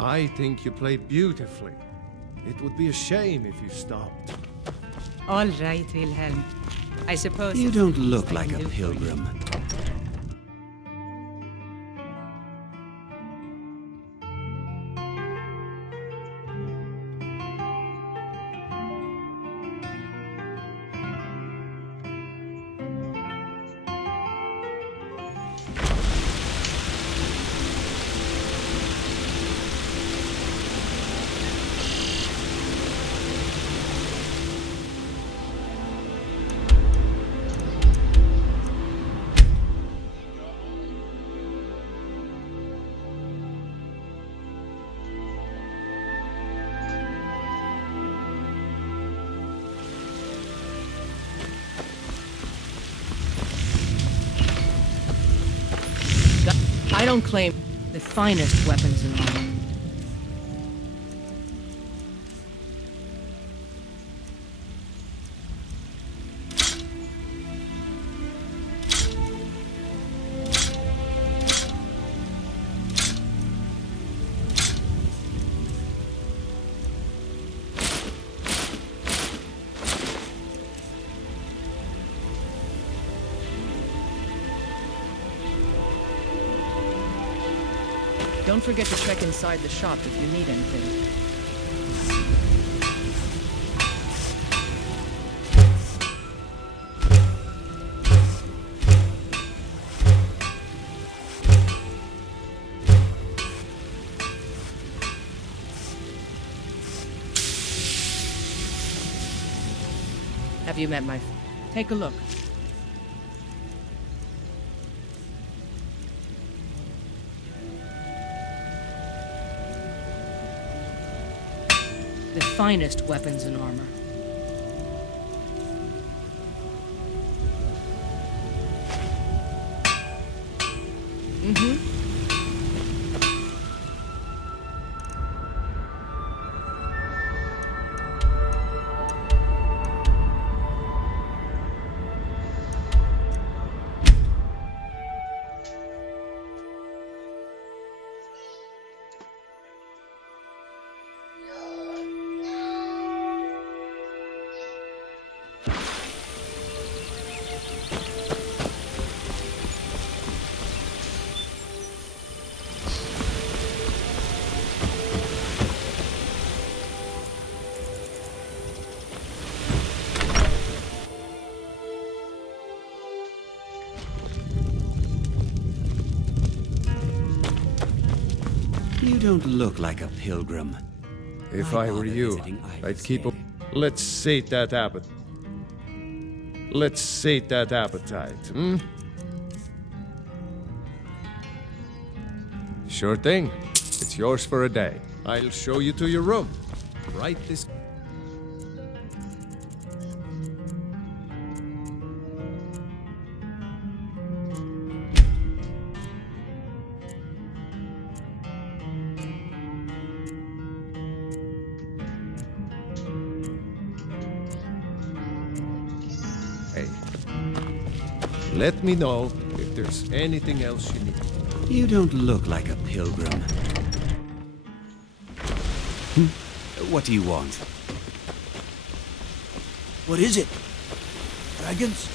I think you played beautifully. It would be a shame if you stopped. All right, Wilhelm. I suppose... You don't look like a pilgrim. I don't claim the finest weapons in armor. Don't forget to check inside the shop if you need anything. Have you met my... Take a look. The finest weapons and armor. You don't look like a pilgrim. If Why I were bother you, visiting I'd keep a... Ivescale? Let's sate that appetite. Let's sate that appetite, hmm? Sure thing. It's yours for a day. I'll show you to your room. Right this... Hey. Let me know if there's anything else you need. You don't look like a pilgrim. What do you want? What is it? Dragons?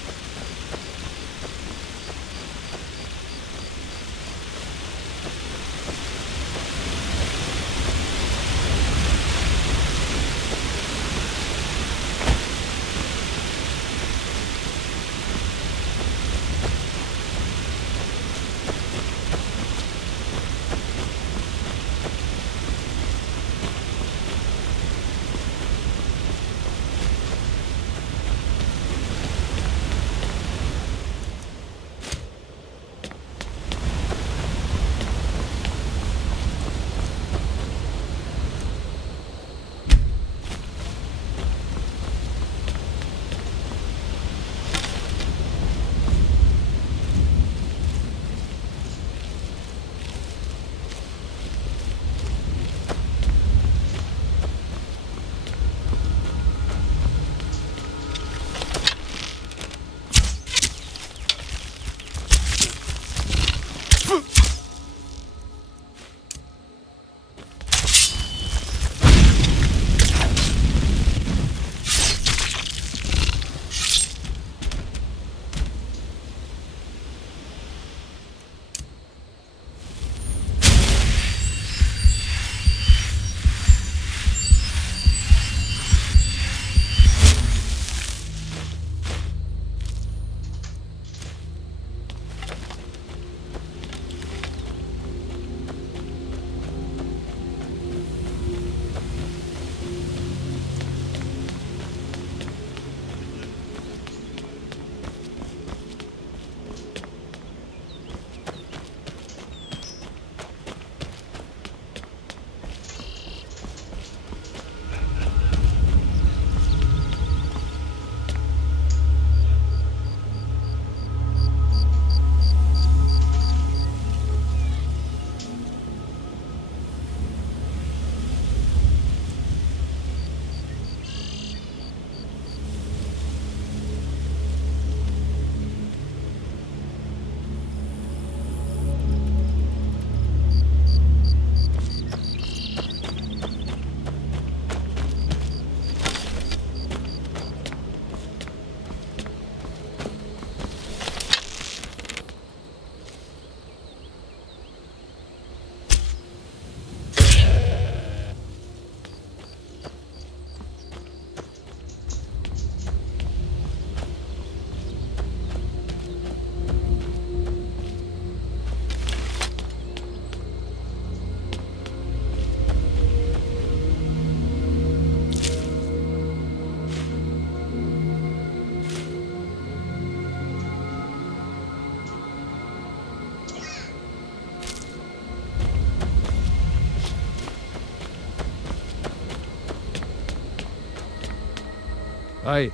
I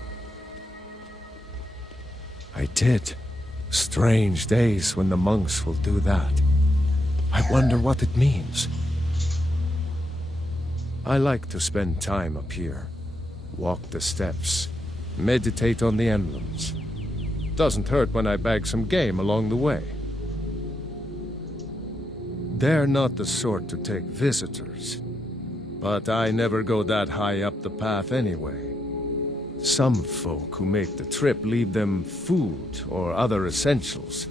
did. Strange days when the monks will do that. I wonder what it means. I like to spend time up here. Walk the steps. Meditate on the emblems. Doesn't hurt when I bag some game along the way. They're not the sort to take visitors. But I never go that high up the path anyway. Some folk who make the trip leave them food or other essentials,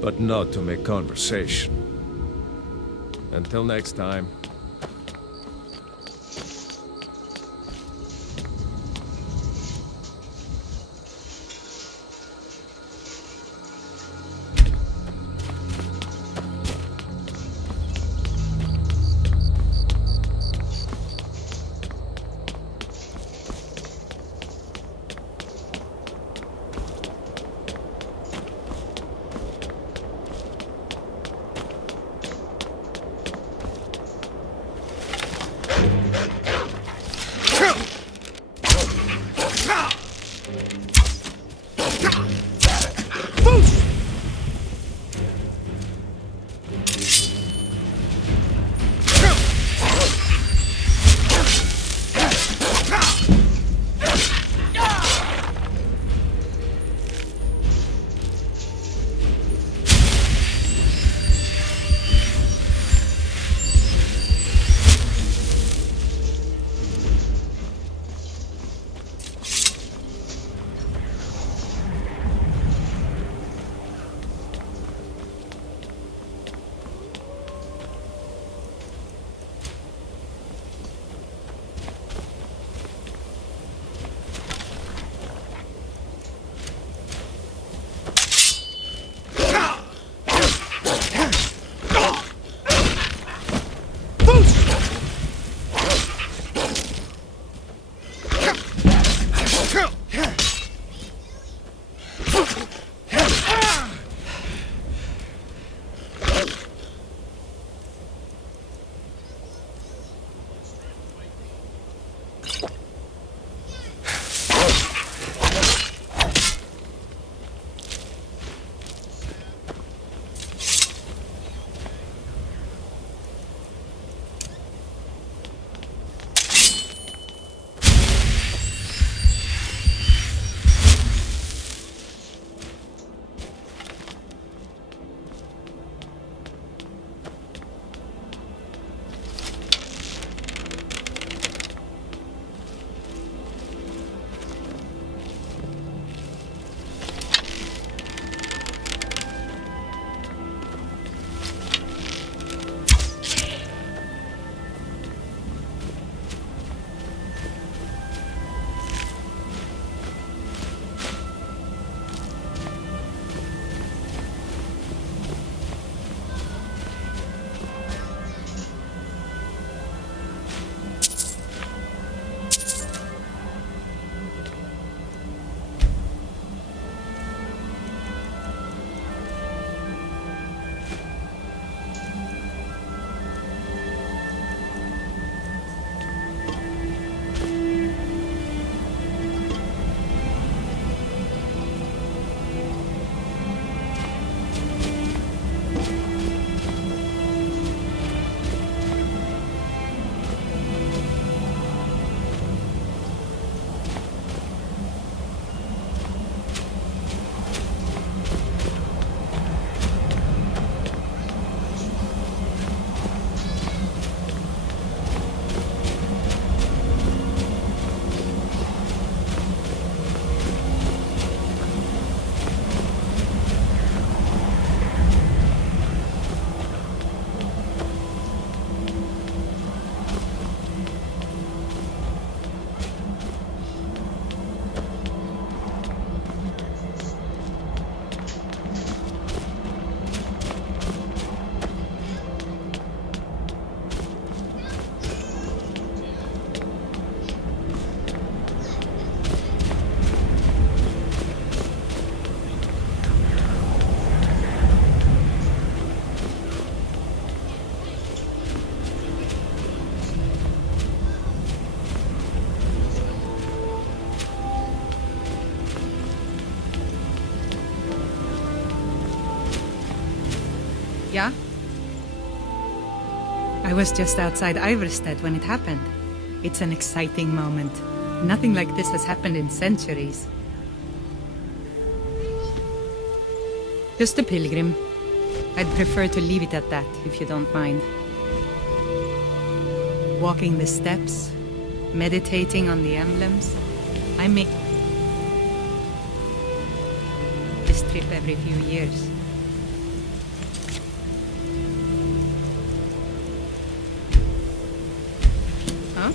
but not to make conversation. Until next time. Yeah? I was just outside Iverstead when it happened. It's an exciting moment. Nothing like this has happened in centuries. Just a pilgrim. I'd prefer to leave it at that, if you don't mind. Walking the steps, meditating on the emblems. I make this trip every few years. Huh?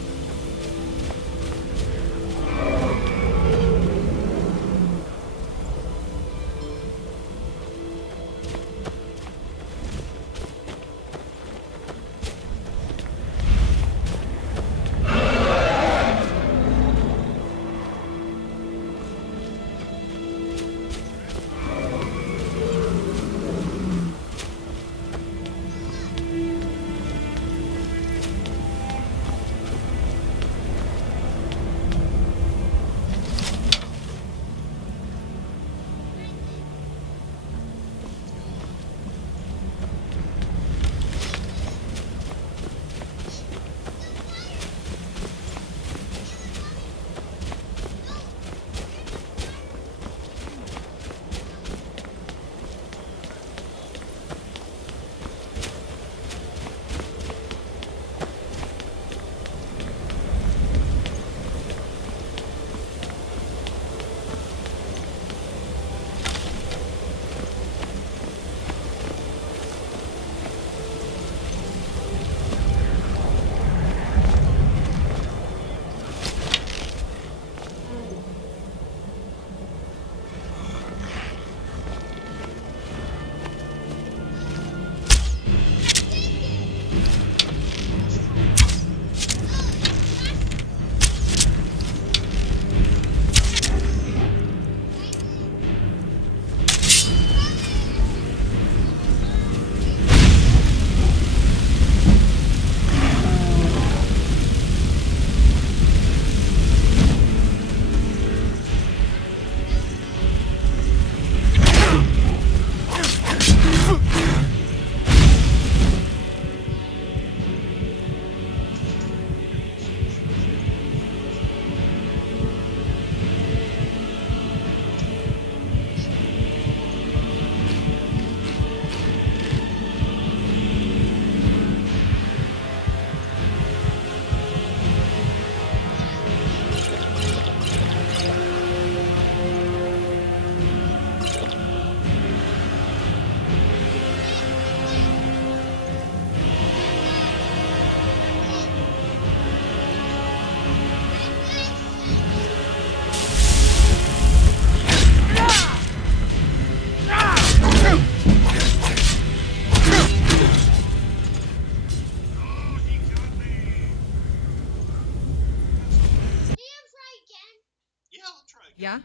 Yeah?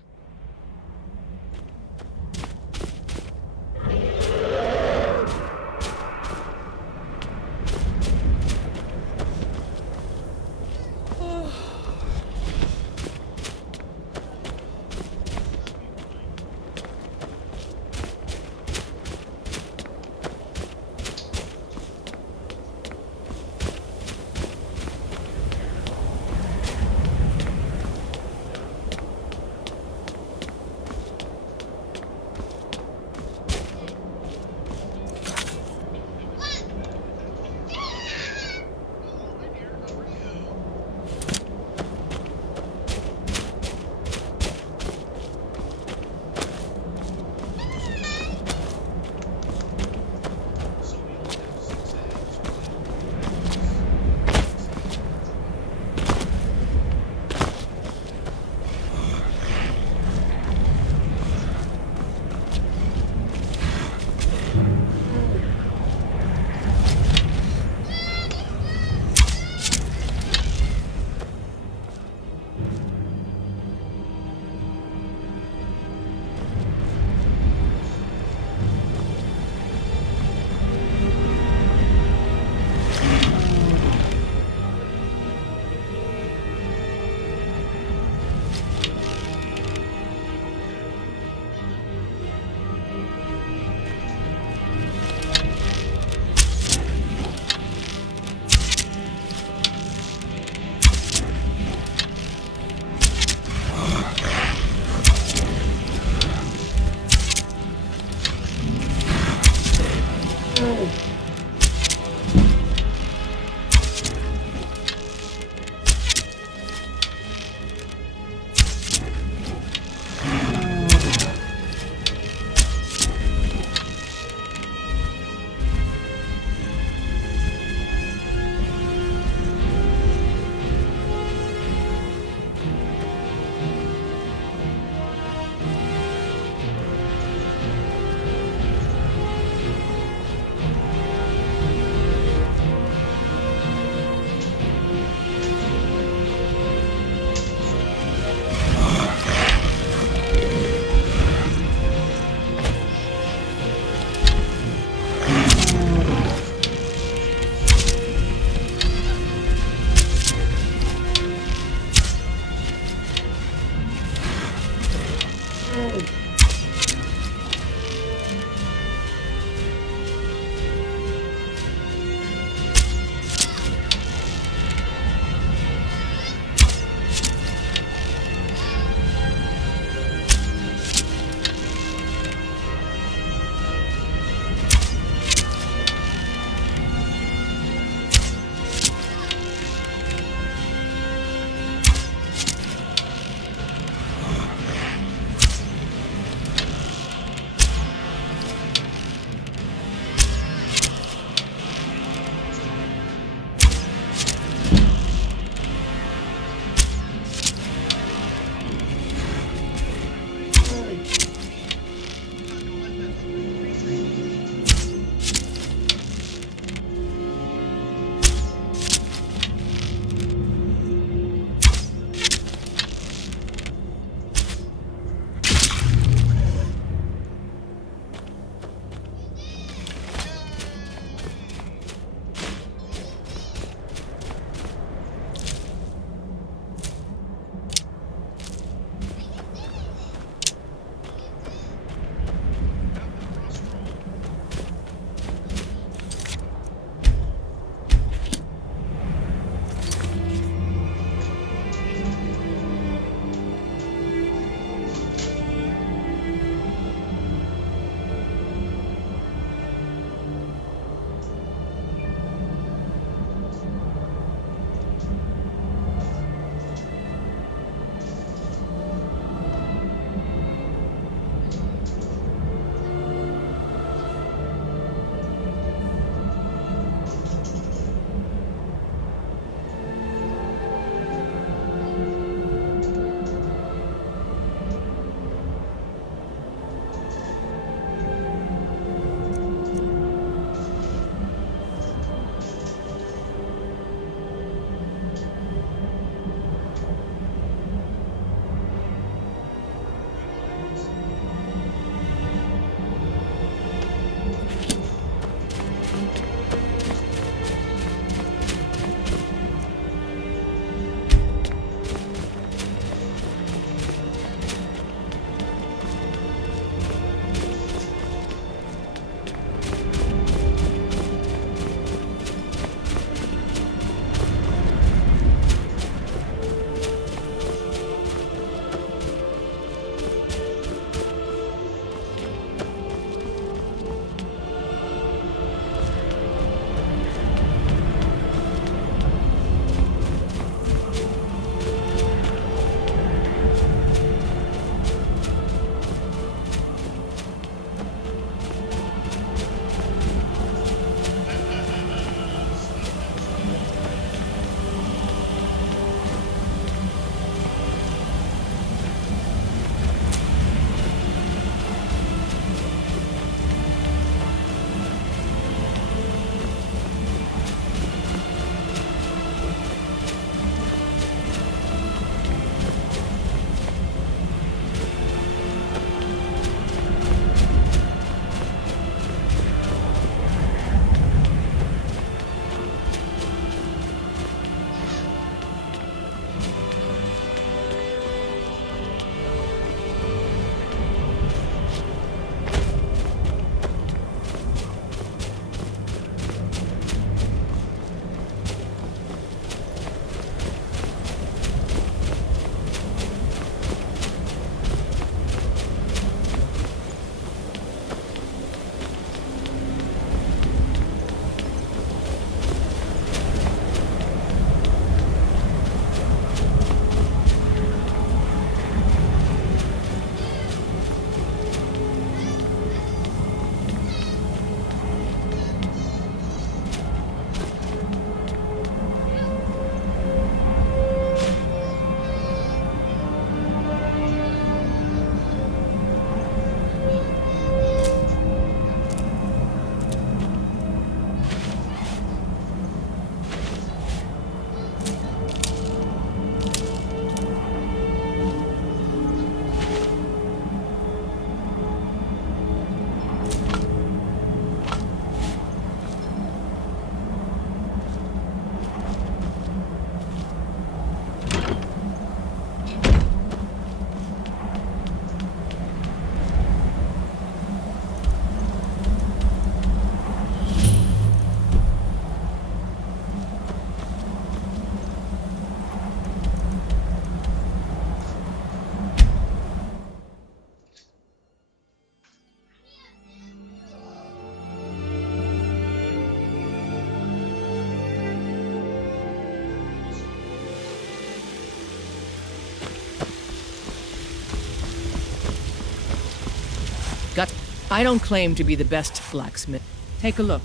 Got. I don't claim to be the best blacksmith. Take a look.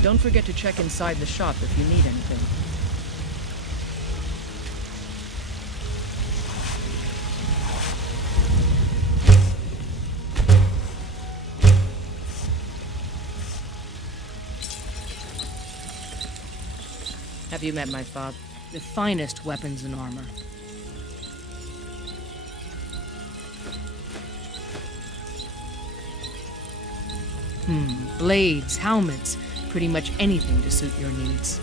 Don't forget to check inside the shop if you need anything. Have you met my father? The finest weapons and armor. Blades, helmets, pretty much anything to suit your needs.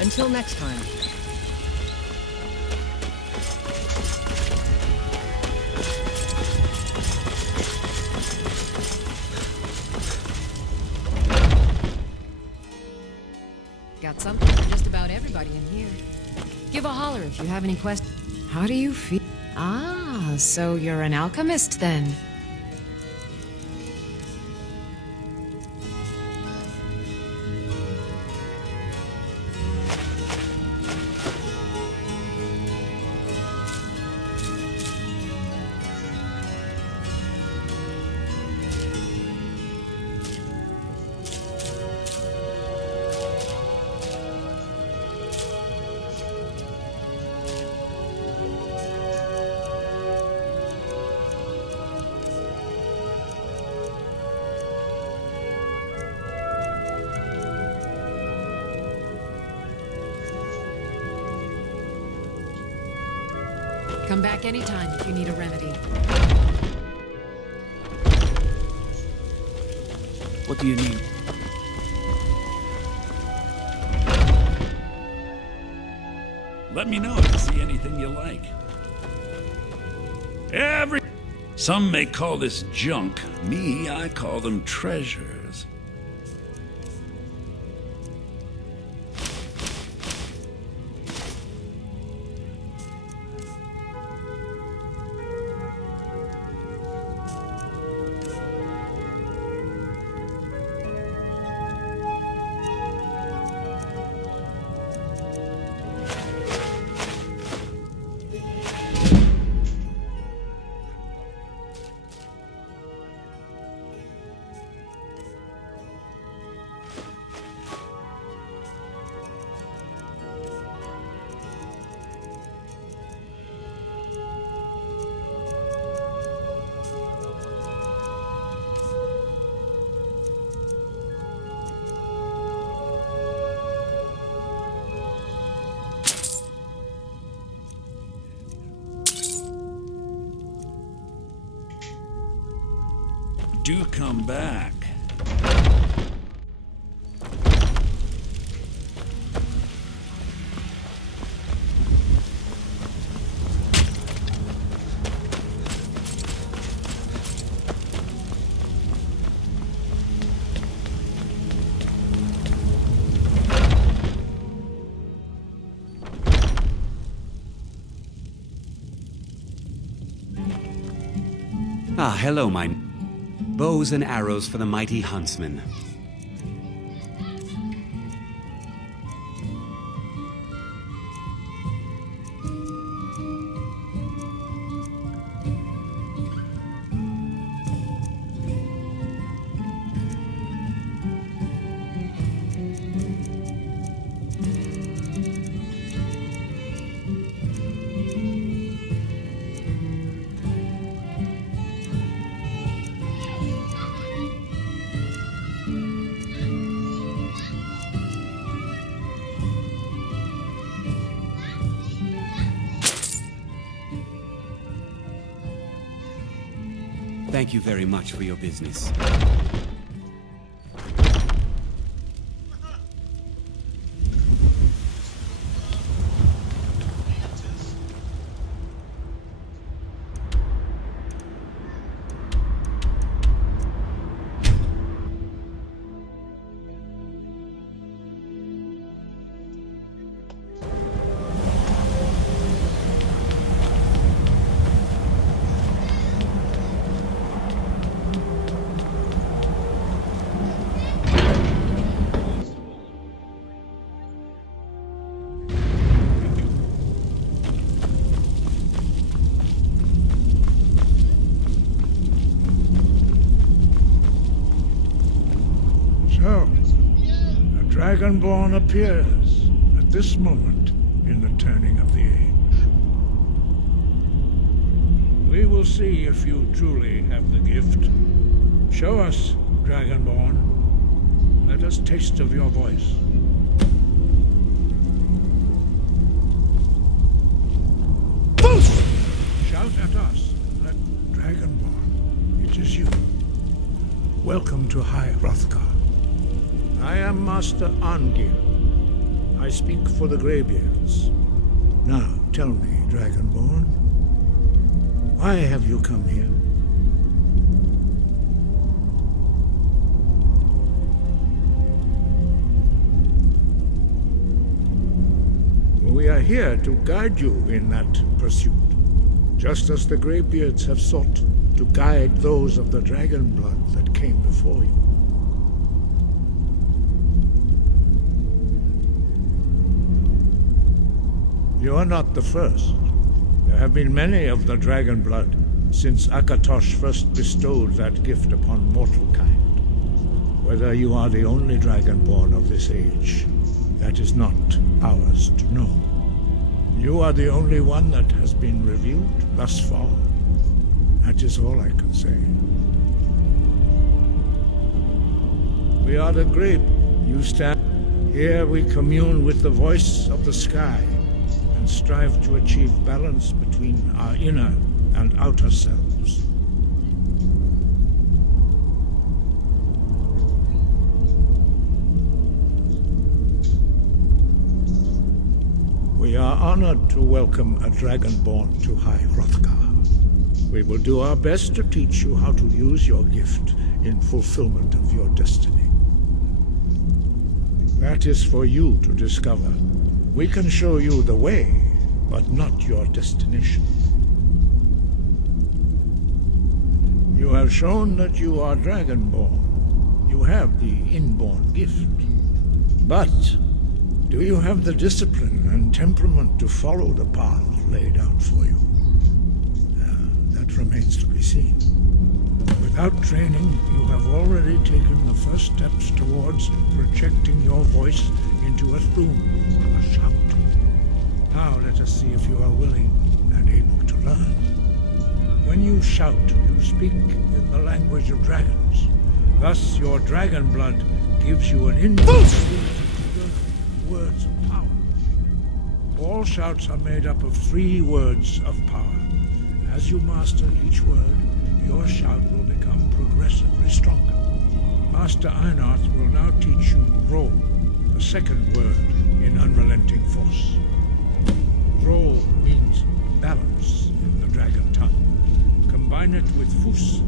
Until next time. Got something for just about everybody in here. Give a holler if you have any questions. How do you feel? Ah, so you're an alchemist then. Come back anytime if you need a remedy. What do you need? Let me know if you see anything you like. Some may call this junk. Me, I call them treasures. Do come back. Ah, hello, my... Bows and arrows for the mighty huntsman. Thank you very much for your business. Dragonborn appears at this moment in the turning of the age. We will see if you truly have the gift. Show us, Dragonborn. Let us taste of your voice. Shout at us. Let Dragonborn. It is you. Welcome to High Hrothgar. I am Master Arngir. I speak for the Greybeards. Now, tell me, Dragonborn, why have you come here? We are here to guide you in that pursuit, just as the Greybeards have sought to guide those of the dragon blood that came before you. You are not the first. There have been many of the dragon blood since Akatosh first bestowed that gift upon mortal kind. Whether you are the only dragonborn of this age, that is not ours to know. You are the only one that has been revealed thus far. That is all I can say. We are the Grape. You stand. Here we commune with the voice of the sky and strive to achieve balance between our inner and outer selves. We are honored to welcome a Dragonborn to High Hrothgar. We will do our best to teach you how to use your gift in fulfillment of your destiny. That is for you to discover. We can show you the way, but not your destination. You have shown that you are Dragonborn. You have the inborn gift. But do you have the discipline and temperament to follow the path laid out for you? That remains to be seen. Without training, you have already taken the first steps towards projecting your voice into a thum, a shout. Now let us see if you are willing and able to learn. When you shout, you speak in the language of dragons. Thus, your dragon blood gives you an inbuilt words of power. All shouts are made up of 3 words of power. As you master each word, your shout will become progressively stronger. Master Einarth will now teach you Ro, the second word in Unrelenting Force. Ro means balance in the dragon tongue. Combine it with Fus,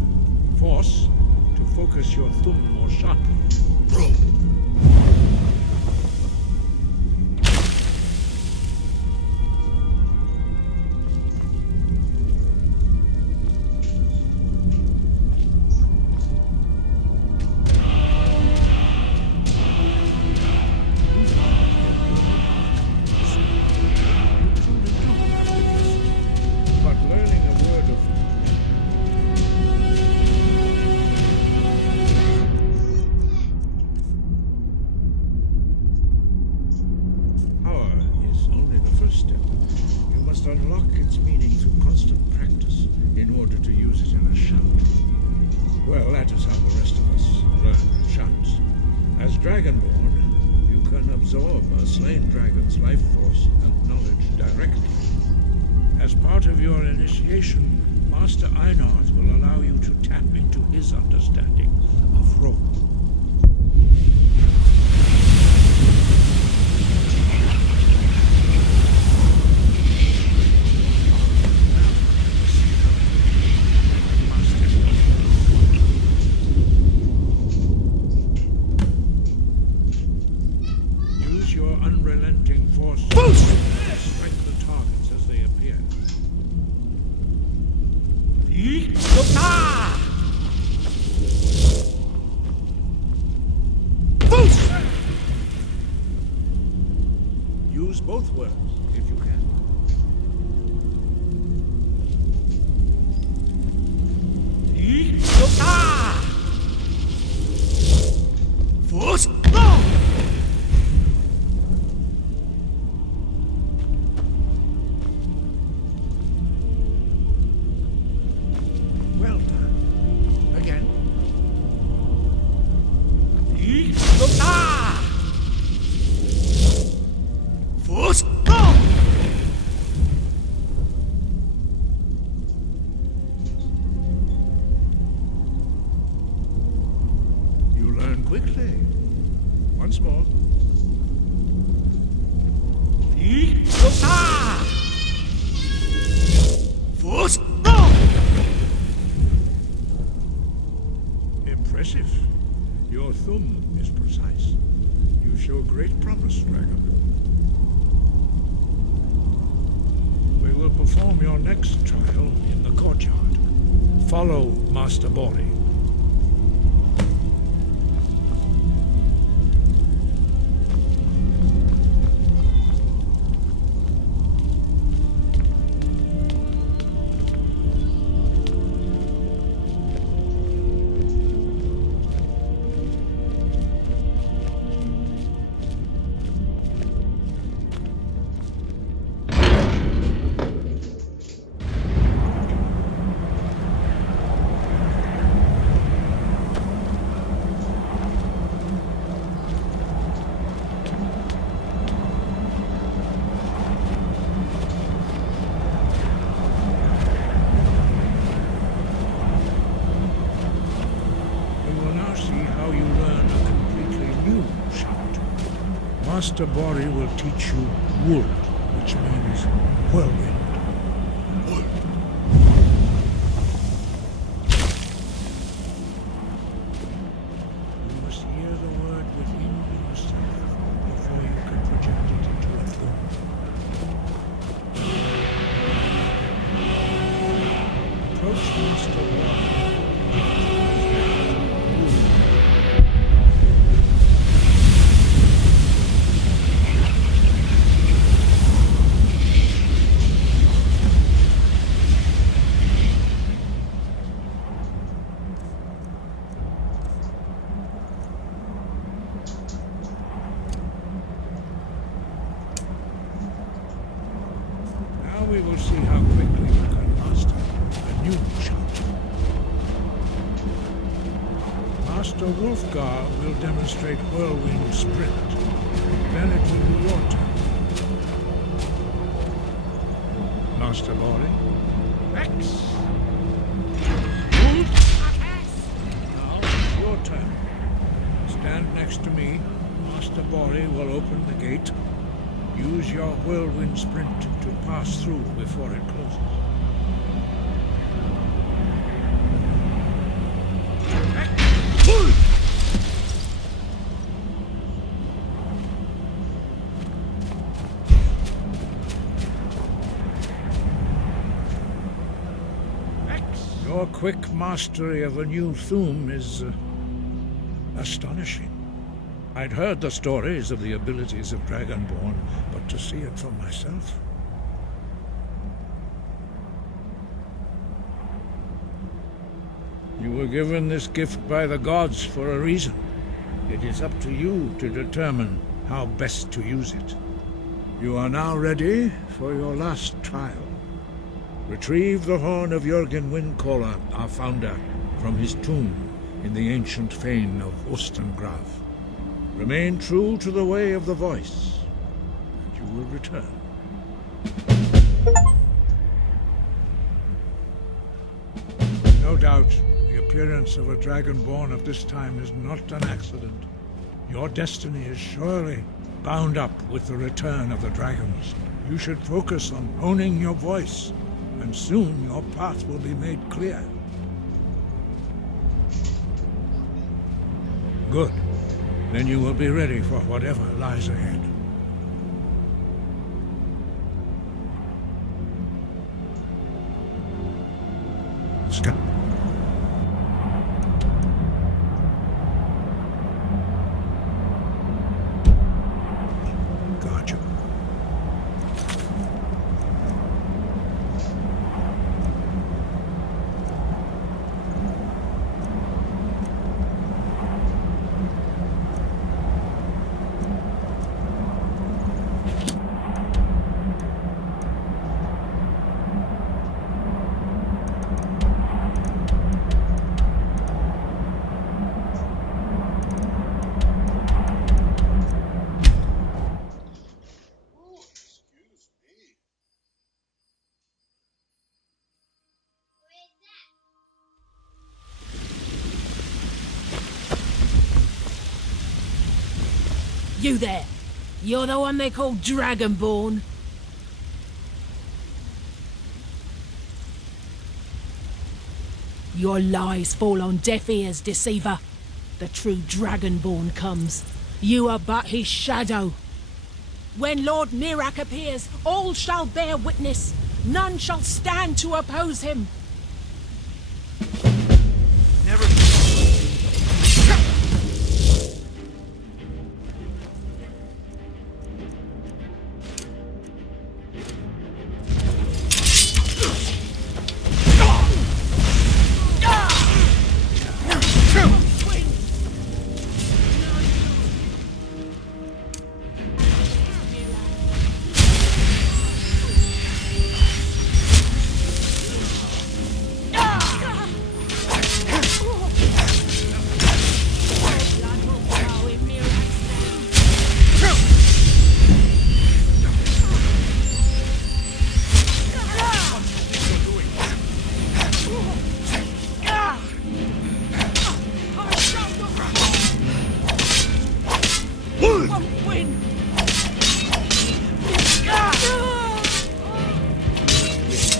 force, to focus your thumb more sharply. Ro. Unlock its meaning through constant practice in order to use it in a shout. Well, that is how the rest of us learn shouts. As Dragonborn, you can absorb a slain dragon's life force and knowledge directly. As part of your initiation, Master Einarth will allow you to tap into his understanding of Ro. Unrelenting force. Strike the targets as they appear. Use both words if you can. Force. Once more. Force! Impressive. Your thumb is precise. You show great promise, Dragon. We will perform your next trial in the courtyard. Follow Master Bori. Master Bori will teach you Wood, which means whirlwind. Wood. You must hear the word within yourself before you can project it into a form. Approach Master Bori. We will see how quickly you can master the new chant. Master Wulfgar will demonstrate Whirlwind Sprint. Then it will be your turn. Master Bori. Rex! Now it's your turn. Stand next to me. Master Bori will open the gate. Use your Whirlwind Sprint to pass through before it closes. Your quick mastery of a new Thu'um is astonishing. I'd heard the stories of the abilities of Dragonborn, but to see it for myself... You were given this gift by the gods for a reason. It is up to you to determine how best to use it. You are now ready for your last trial. Retrieve the horn of Jürgen Windcaller, our founder, from his tomb in the ancient fane of Ostengrav. Remain true to the way of the voice, and you will return. No doubt, the appearance of a Dragonborn of this time is not an accident. Your destiny is surely bound up with the return of the dragons. You should focus on honing your voice, and soon your path will be made clear. Good. Then you will be ready for whatever lies ahead. Scott. Gotcha. You there. You're the one they call Dragonborn. Your lies fall on deaf ears, deceiver. The true Dragonborn comes. You are but his shadow. When Lord Mirak appears, all shall bear witness. None shall stand to oppose him. Never.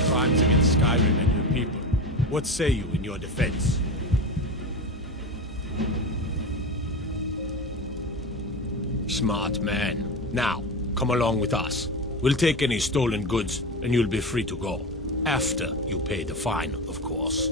Crimes against Skyrim and your people. What say you in your defense? Smart man. Now, come along with us. We'll take any stolen goods, and you'll be free to go. After you pay the fine, of course.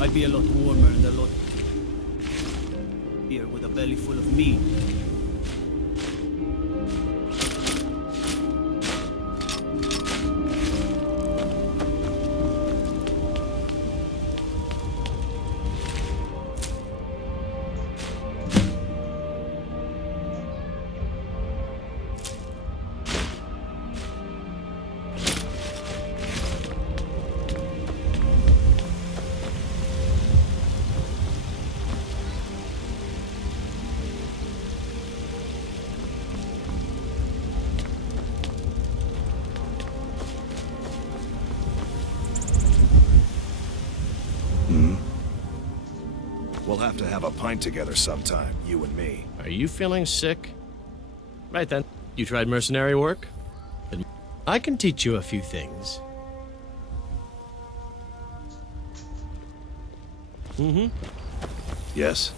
I'd be a lot warmer and a lot here with a belly full of meat. We'll have to have a pint together sometime, you and me. Are you feeling sick? Right then. You tried mercenary work? Then I can teach you a few things. Yes?